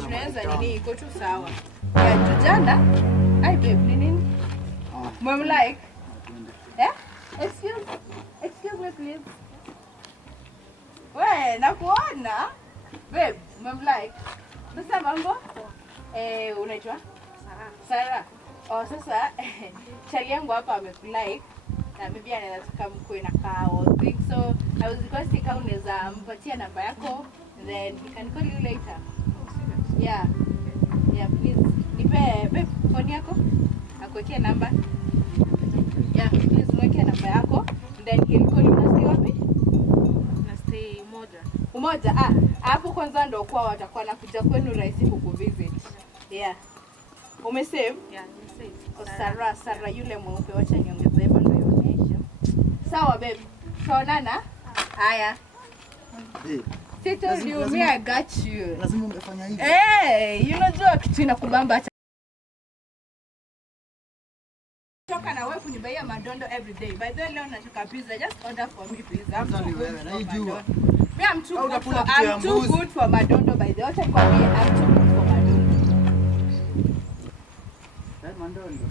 tunaweza nini iko tu sawa. Ya jana. Ai babe, nini? Mom like. Excuse me please. We, nakuona. Babe, mom like. Sasa mambo? Unaitwa? Sarah. Oh, sasa chali yangu hapa amekulike. Na maybe anataka mkue na kao thing, so I was requesting kama unaweza mpatia namba yako, then he can call you later. Yeah please nipe phone yako akuwekea namba. Yeah please mwekea namba yako, then he'll call you. Unastay wapi? Nastay Umoja. Hapo kwanza ndio kwa watakuwa nakuja kwenu rahisi kukuvisit. Yeah umesave? Yeah nimesave. Sarah yule mweupe, wacha niongeze hivyo ndio ionyeshe. Sawa babe. Tuonana. Haya. See, told you me I got you. Lazima ungefanya hivi. Unajua kitu inakubamba. Toka na wewe kunibaia madondo every day. By the way leo nataka pizza. Just order for me pizza. Me I'm too good for madondo by the way. Wacha kwambie I'm too good for madondo. Madondo.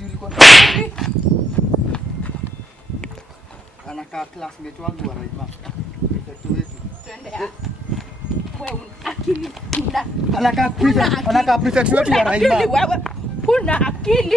Ulikuwa anakaa classmate wangu wa Raima. Twende. Wewe akili una. Anakaa prefect wetu wa Raima. Wewe kuna akili.